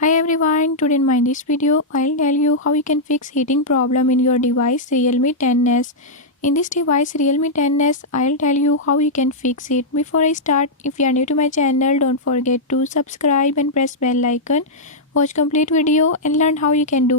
Hi everyone, today in this video I'll tell you how you can fix heating problem in your device Realme 10s. In this device Realme 10s, I'll tell you how you can fix it. Before I start, if you are new to my channel, don't forget to subscribe and press bell icon. Watch complete video and learn how you can do.